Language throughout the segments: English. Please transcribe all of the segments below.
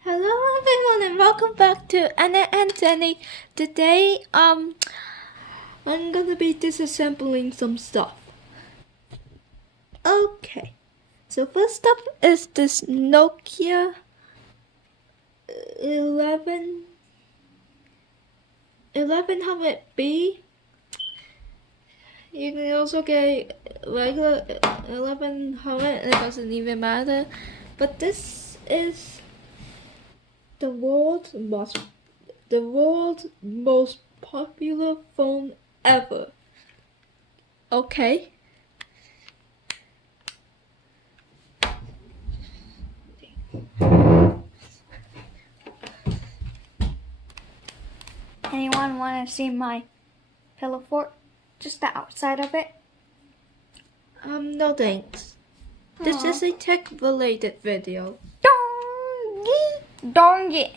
Hello everyone and welcome back to Anna and Jenny. Today I'm gonna be disassembling some stuff. Okay, so first up is this Nokia 1100B. You can also get regular 1100, it doesn't even matter. But this is the world's most popular phone ever. Okay. Anyone want to see my pillow fort? Just the outside of it? No thanks. This is a tech-related video. Dong it.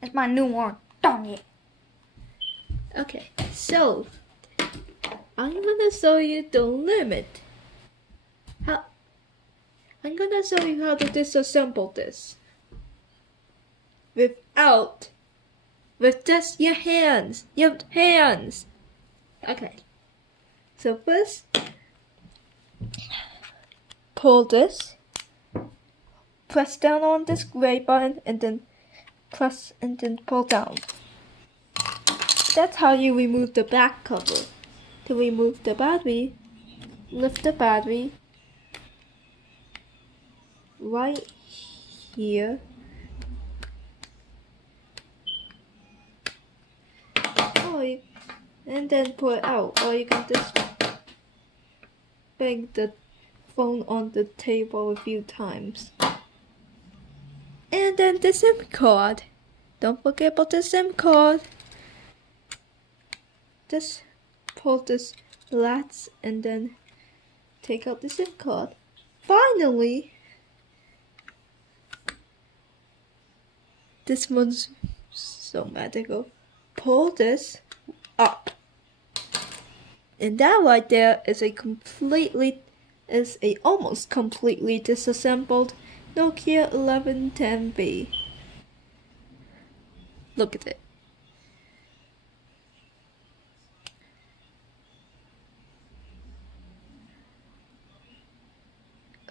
That's my new one. Dong it. Okay, so I'm gonna show you the limit. I'm gonna show you how to disassemble this with just your hands. Okay. So first, pull this. Press down on this gray button and then press and then pull down. That's how you remove the back cover. To remove the battery, lift the battery right here. And then pull it out, or you can just bang the phone on the table a few times. And then the SIM card. Don't forget about the SIM card. Just pull this latch and then take out the SIM card. Finally, this one's so magical. Pull this up. And that right there is almost completely disassembled Nokia 1110B. Look at it.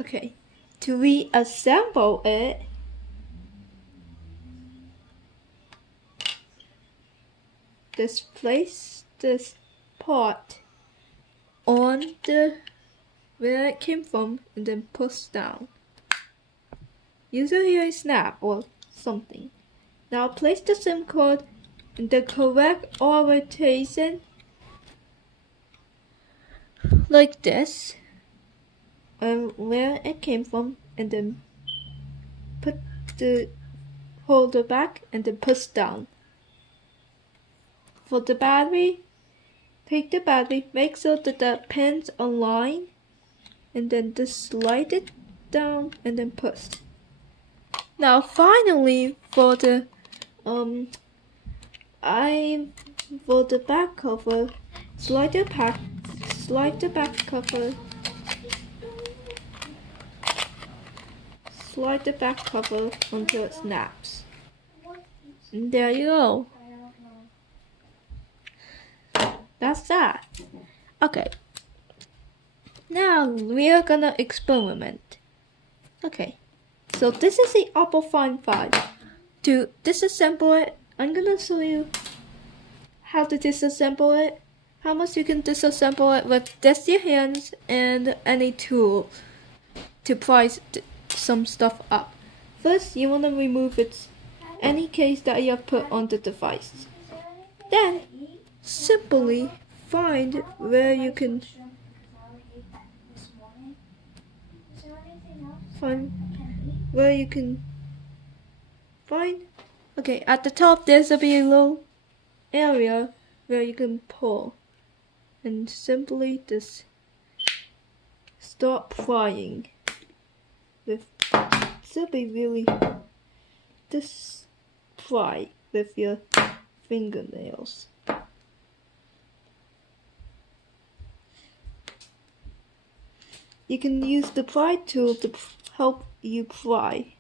Okay, to reassemble it, just place this part on where it came from and then push down. Usually a snap or something. Now place the SIM card in the correct orientation like this, and where it came from, and then put the holder back and then push down. For the battery, take the battery, make sure that the pins align, and then just slide it down and then push. Now finally, for the back cover, slide the back cover, slide the back cover until it snaps. And there you go. That's that. Okay. Now we are gonna experiment. Okay. So this is the Apple Find 5. To disassemble it, I'm gonna show you how to disassemble it, how much you can disassemble it with just your hands and any tool to prise some stuff up. First, you wanna remove any case that you have put on the device. Then, simply find where you can find. Okay, at the top there's a below area where you can pull, and simply just start prying. Just pry with your fingernails. You can use the pry tool to help you fly.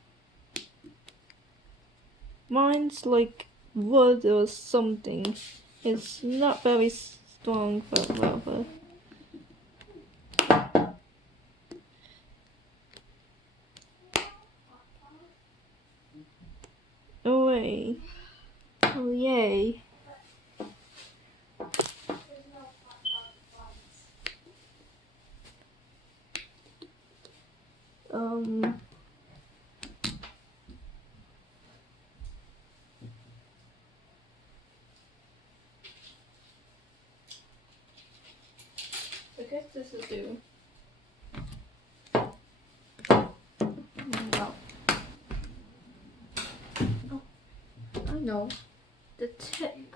Mine's like wood or something. It's not very strong for rubber. Oh wait. Oh yay. I guess this will do. No. Oh, I know. The tip.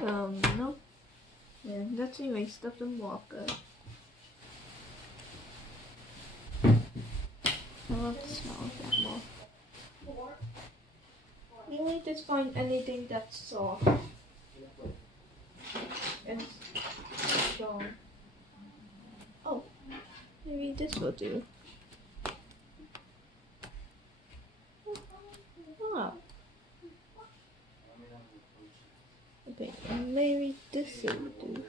No. Yeah, that's the waste of the walker. Let's smell that more. We need to find anything that's soft and strong. Oh, maybe this will do. Ah. Okay, and maybe this will do.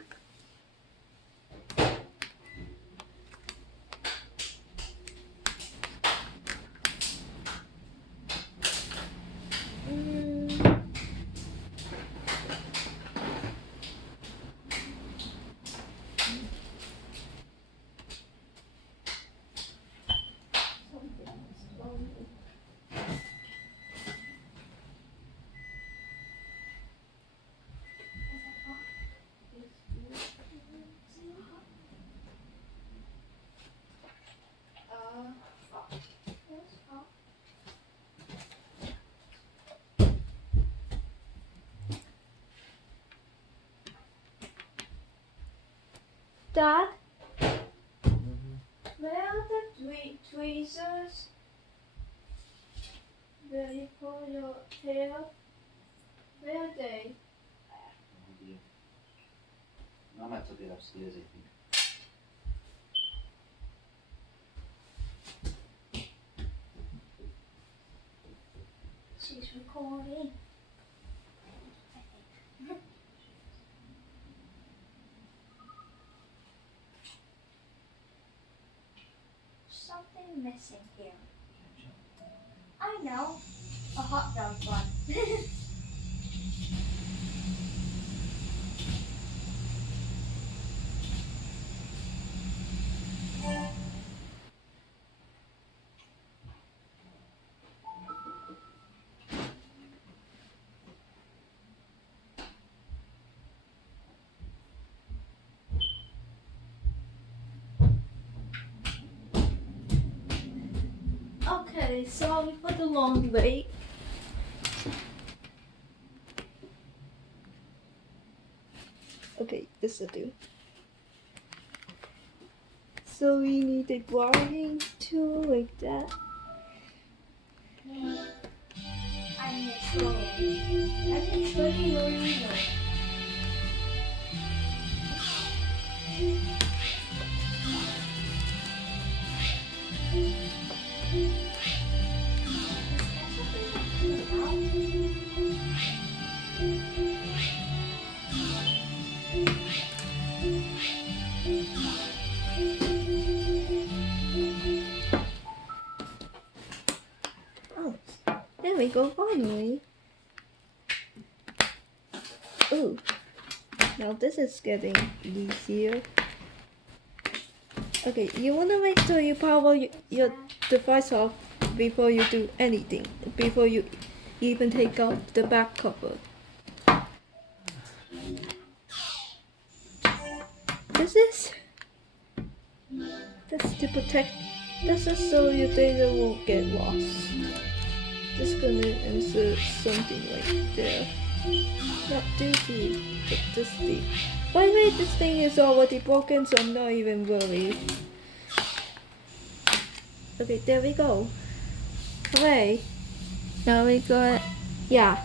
Dad, where are the tweezers? Where you pull your hair? Where are they? Mama took it upstairs, I think. She's recording. Something missing here. I know. A hot dog bun. Okay, sorry for the long wait. Okay, this will do. So we need a grinding tool like that. I need to go. I need to go to your window. Oh, there we go, finally. Ooh, now this is getting easier. Okay, you wanna make sure you power your device off before you do anything, before you even take out the back cover. That's to protect, this is so your data won't get lost. Just gonna insert something like there. Not too deep, but this deep. By the way, this thing is already broken, so I'm not even worried. Okay, there we go. Hooray. Now we got, yeah.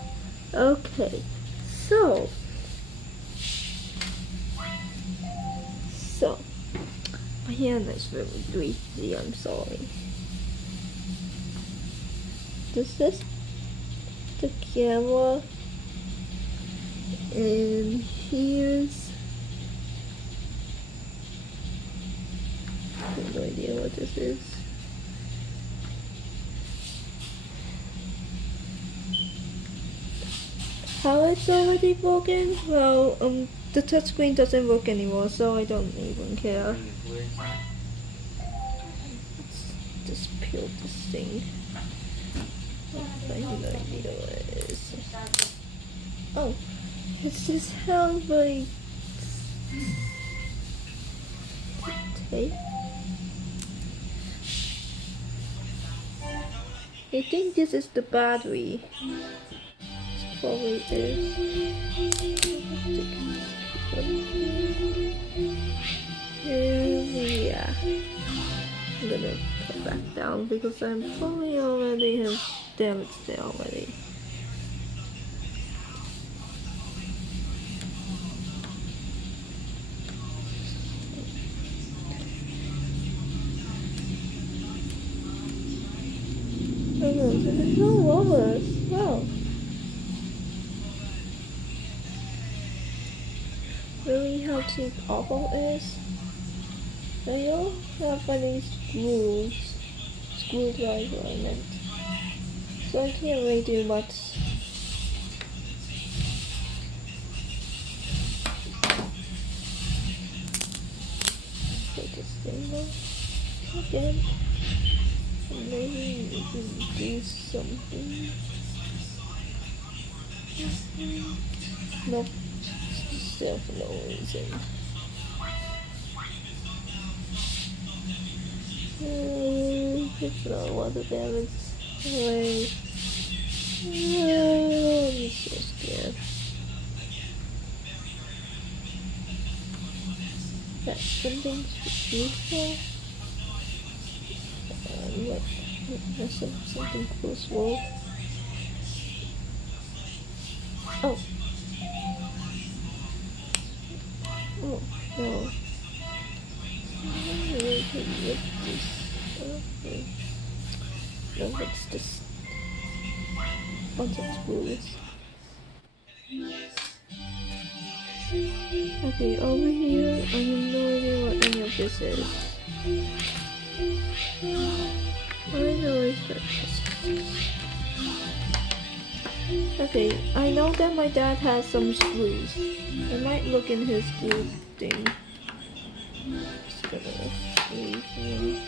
Okay, so hand is very greasy, I'm sorry. This is the camera, and here's, I have no idea what this is. How it's already broken? Well, the touchscreen doesn't work anymore, so I don't even care. Let's just peel this thing. I have no idea what it is. Oh, it's just held by tape. I think this is the battery. This probably is. Yeah. I'm gonna put back down because I'm probably already have damaged it already. Oh, there's no rollers. Wow. Really how cheap Apple is? I don't have any screwdriver I meant. So I can't really do much. Take this thing off again. Maybe we can do something. Nope. Still for no reason. It's not water damage. Wait. I'm so scared. That's something useful. What? There's something close wall. Oh. Oh, no. I can rip this. No, it's just bunch of screws. Okay, over here, I have no idea what any of this is. All I know is that okay, I know that my dad has some screws. I might look in his screw thing. Just gonna leave him.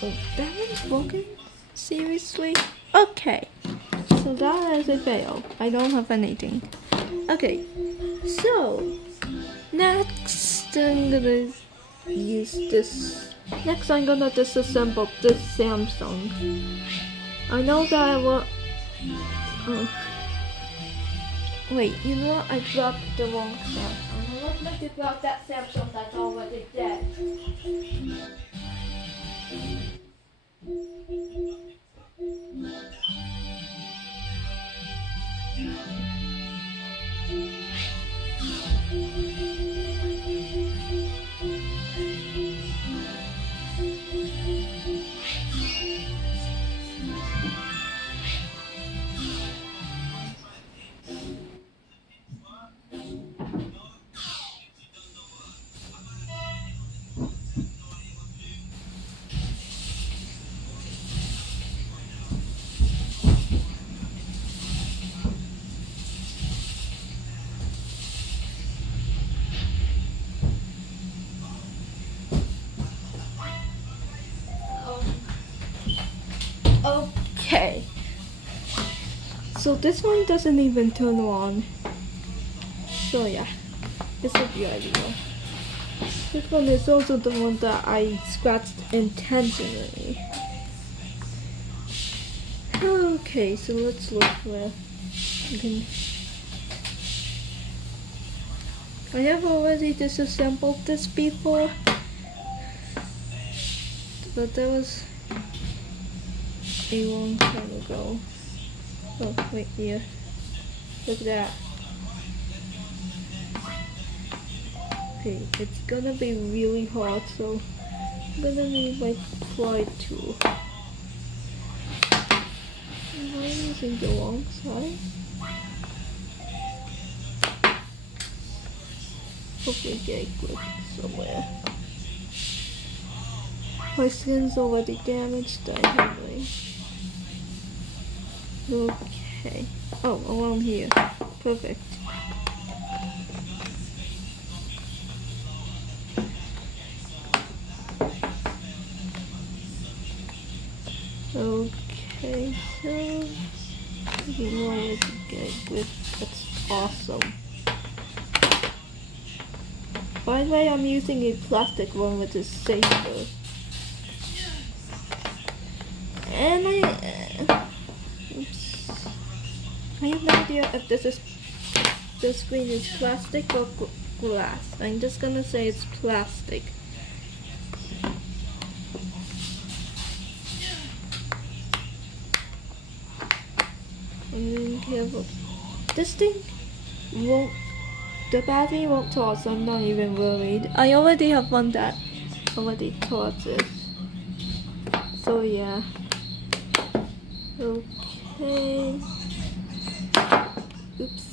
Oh, that one's broken? Seriously? Okay. So that is a fail. I don't have anything. Okay. So, next I'm gonna use this. Next I'm gonna disassemble this Samsung. I know that I want... Oh. Wait, you know what? I dropped the wrong Samsung. I was meant to drop that Samsung that's already dead. Okay. So this one doesn't even turn on. So yeah, this is the idea. This one is also the one that I scratched intentionally. Okay, so let's look where you can I have already disassembled this before, but that was a long time ago. Oh, wait here. Look at that. Okay, it's gonna be really hard, so I'm gonna need my pry tool. Am I using the wrong side? Hopefully get a grip somewhere. My skin's already damaged, anyway. Okay. Oh, around here. Perfect. Okay, so you know where to get a grip. That's awesome. By the way, I'm using a plastic one which is safer. And oops. I have no idea if the screen is plastic or glass. I'm just gonna say it's plastic. I'm being careful. This thing won't. The battery won't toss. I'm not even worried. I already have one that already tosses. So yeah. Okay. Oops.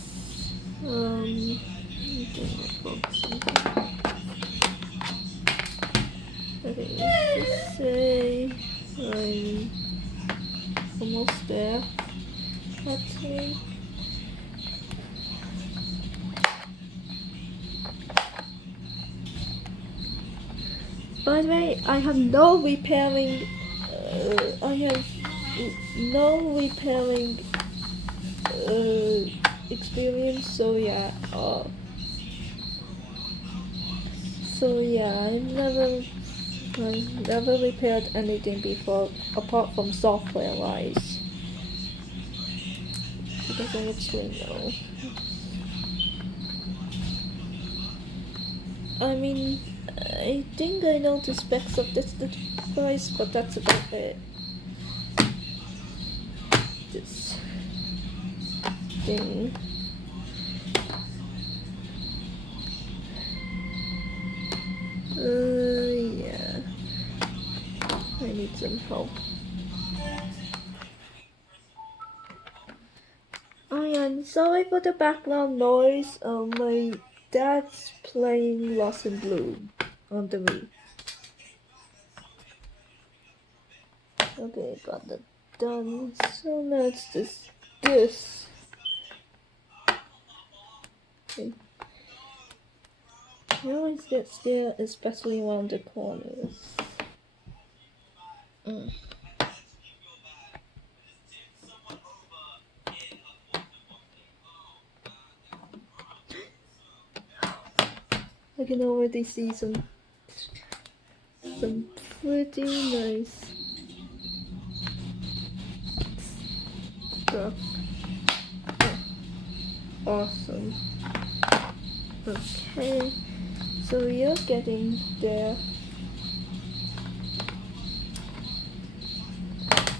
I'm gonna focus something. Okay, let's just say I'm almost there. I think. By the way, I have no repairing. I have no repairing experience. So yeah. I've never repaired anything before, apart from software-wise. Because I actually know. I mean, I think I know the specs of this device, but that's about it. This thing. Yeah. I need some help. Oh yeah, and sorry for the background noise. My dad's playing Lost in Bloom on the Wii. Okay, got that done. So now it's this. Okay. I always get scared, especially around the corners. I can already see some pretty nice stuff. Awesome. Okay, so you're getting there.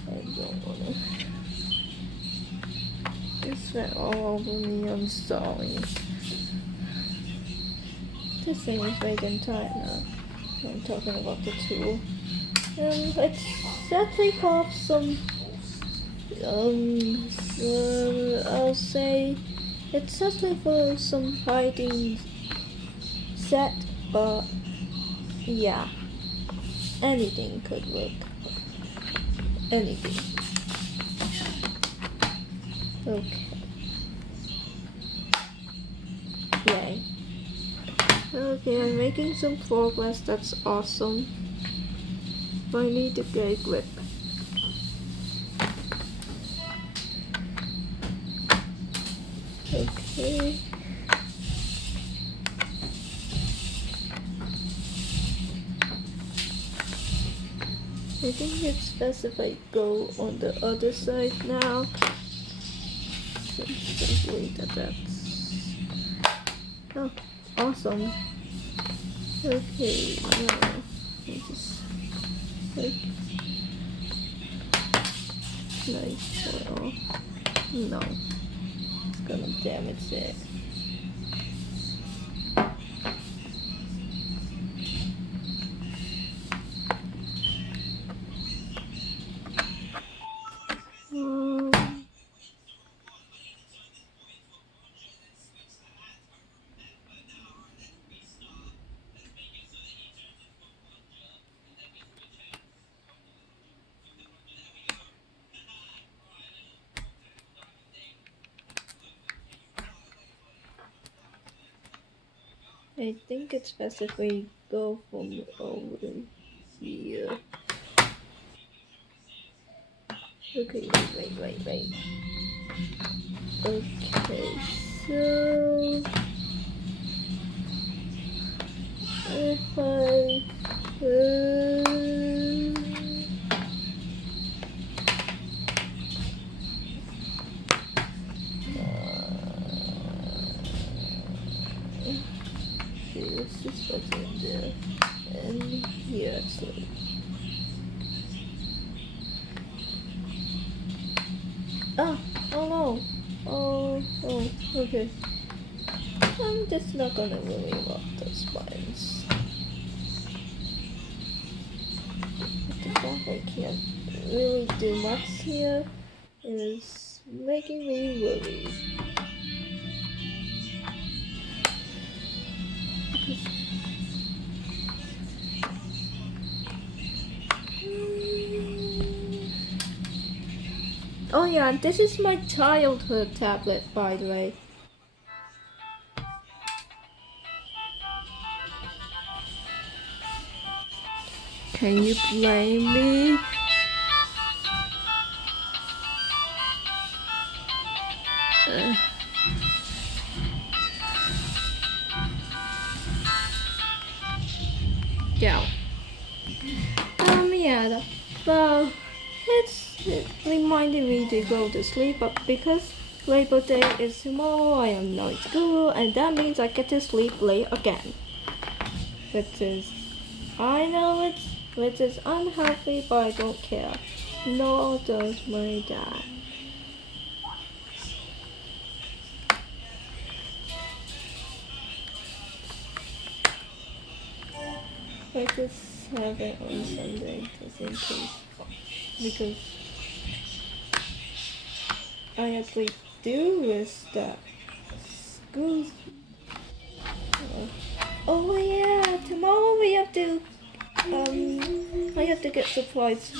I don't wanna. Is that all over me? I'm sorry. This thing is making time now. I'm talking about the tool. Let's take off some. I'll say it's certainly for some hiding set, but yeah, anything could work. Anything. Okay. Yay. Okay, I'm making some progress. That's awesome. But I need to get a grip. Okay. I think it's best if I go on the other side now. Simply that's. Oh, awesome. Okay, now I just like nice oil. No, it's gonna damage it. Um, I think it's best if we go from over here. Okay, wait. Okay, so if I okay, let's just put it in there and here actually. Oh no. Oh, okay. I'm just not gonna worry about the spines. The fact I can't really do much here is making me worried. Oh yeah, this is my childhood tablet, by the way. Can you blame me? Yeah. Yeah. Well, it reminded me to go to sleep, but because Labor Day is tomorrow, I am not in school, and that means I get to sleep late again. Which is, I know which is unhealthy, but I don't care. Nor does my dad. I just have it on Sunday just in case. Because I actually do wish that schools. Oh yeah, tomorrow we have to. I have to get supplies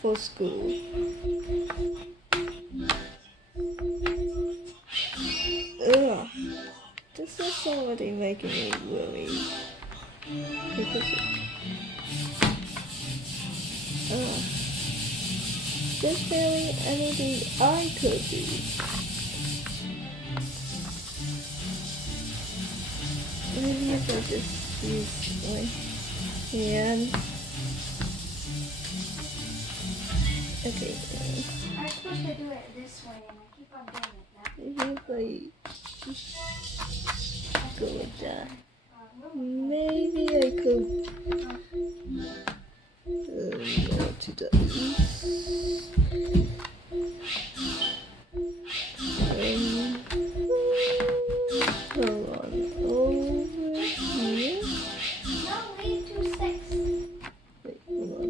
for school. Ugh, this is already making me worry. Because there's barely anything I could do. Maybe if I just use my hand. Okay. I'm supposed to do it this way, and I keep on doing it that Maybe if I go with that. Maybe I could go to the east. Hold on, over here. No, leave 2 sticks. Wait, hold on.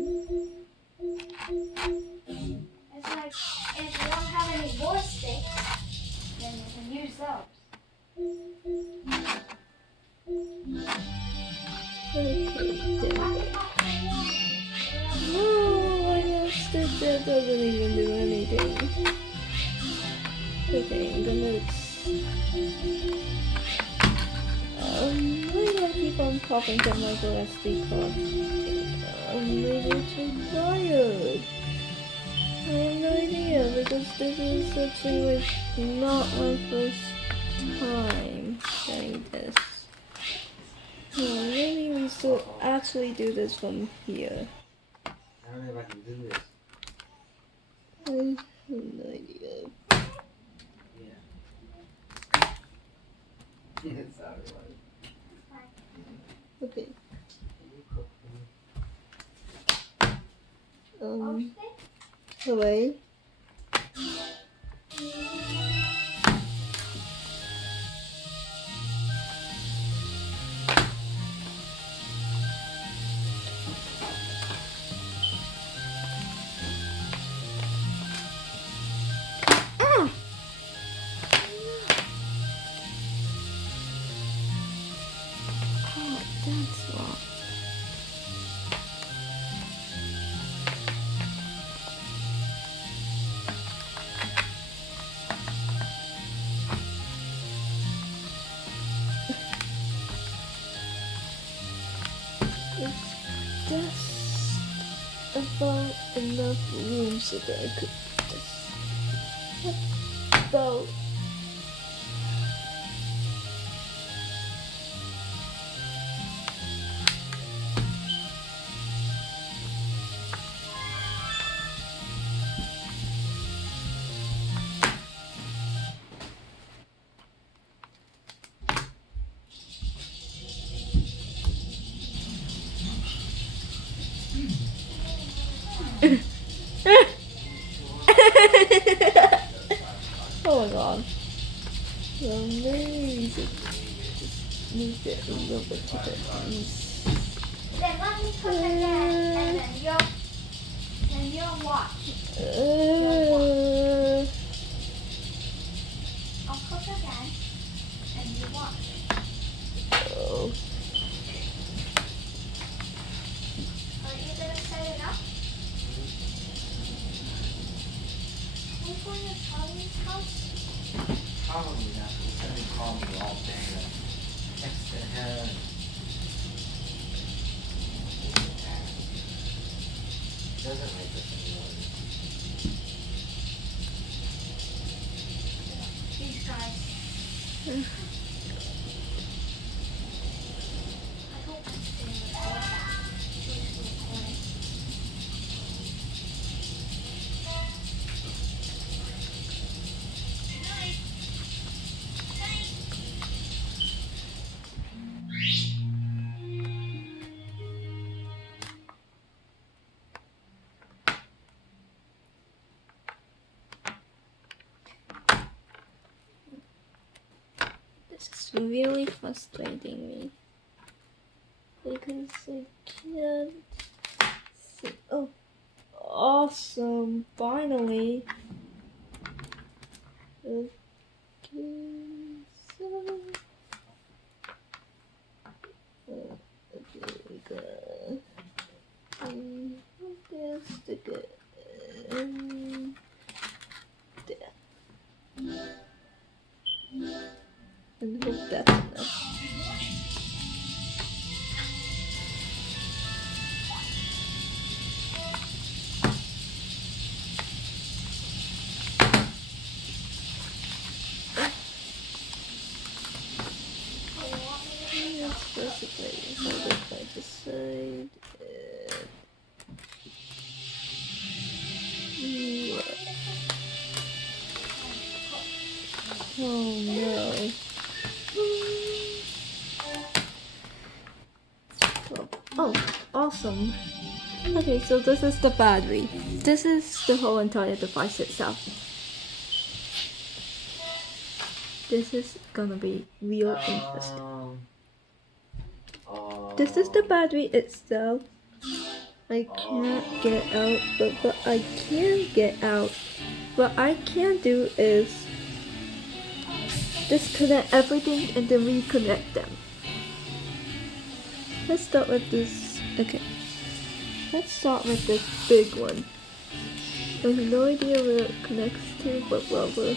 It's like, if you don't have any more sticks, then you can use those. Okay, there we go. No, I guess that doesn't even do anything. Okay, I'm gonna. Why do I keep on popping to micro SD card? Maybe it's required. I have no idea because this is actually like not my first time getting this. Maybe we should actually do this from here. I don't know if I can do this. I have no idea. Yeah. It's alright. away. That's wrong. It's just about enough room so that I could just about oh my god. Amazing. Just move it a little bit to the east. Then let me cook again, and then you'll watch. I'll cook again, and you watch. Oh. Are you gonna set it up? Are you going to Charlie's house? Probably not. He's gonna be calling me all day. Text to her. He doesn't like this anymore. These guys. I hope I'm staying with all that. She's recording. This is really frustrating me because I can't see. Oh, awesome! Finally. Okay, so okay, we got that's the good. There. And hope that's enough. That's basically how the I decide. Yeah. Oh no. Oh, awesome. Okay, so this is the battery. This is the whole entire device itself. This is gonna be real interesting. This is the battery itself. I can't get out, but I can get out. What I can do is disconnect everything and then reconnect them. Let's start with this. Okay. Let's start with this big one. I have no idea where it connects to, but whatever.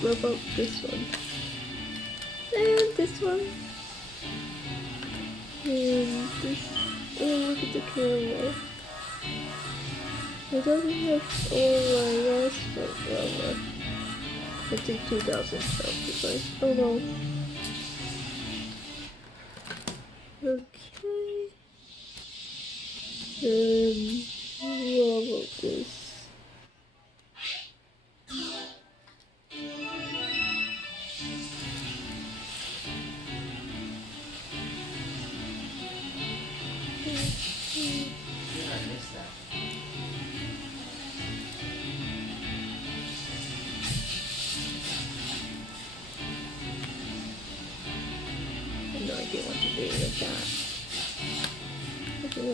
What about this one? And this one. And this. Oh, look at the camera. I don't have all my last but whatever. I think 2012 device. Oh no. Okay. What about this?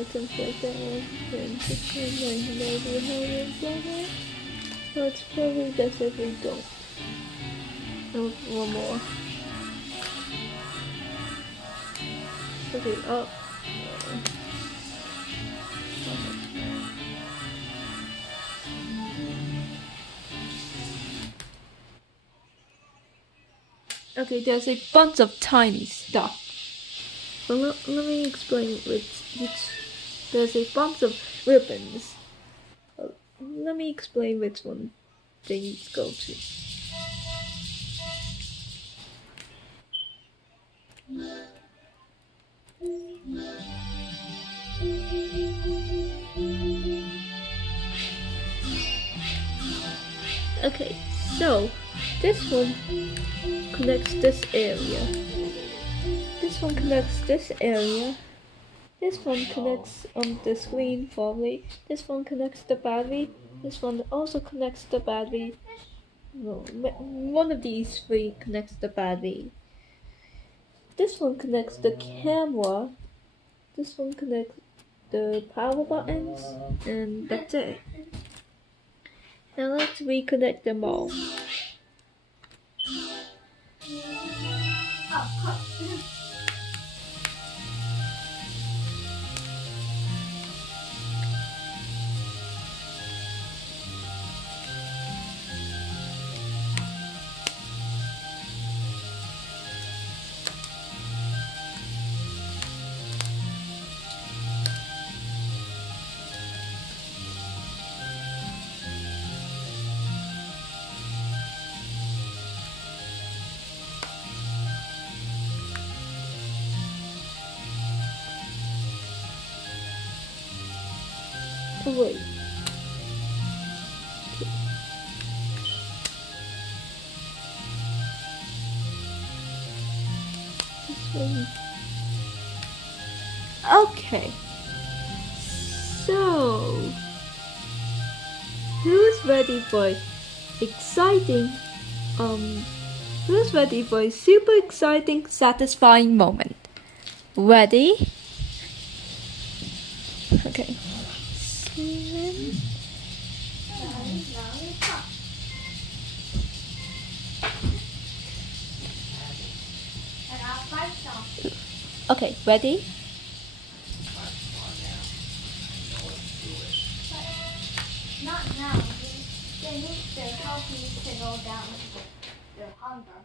things like that one, and just maybe how we go there. So it's probably best if we don't. Oh, one more. Okay, okay, there's a bunch of tiny stuff. Well, let me explain which. There's a bunch of ribbons. Let me explain which one they need to go to. Okay, so this one connects this area. This one connects this area. This one connects on the screen probably. This one connects the battery. This one also connects the battery. No, one of these three connects the battery. This one connects the camera. This one connects the power buttons, and that's it. Now let's reconnect them all. Oh wait. This one. Okay. So, who's ready for exciting? Who's ready for a super exciting, satisfying moment? Ready? Okay. Okay, ready? Not now. They need to help you to go down the hunger.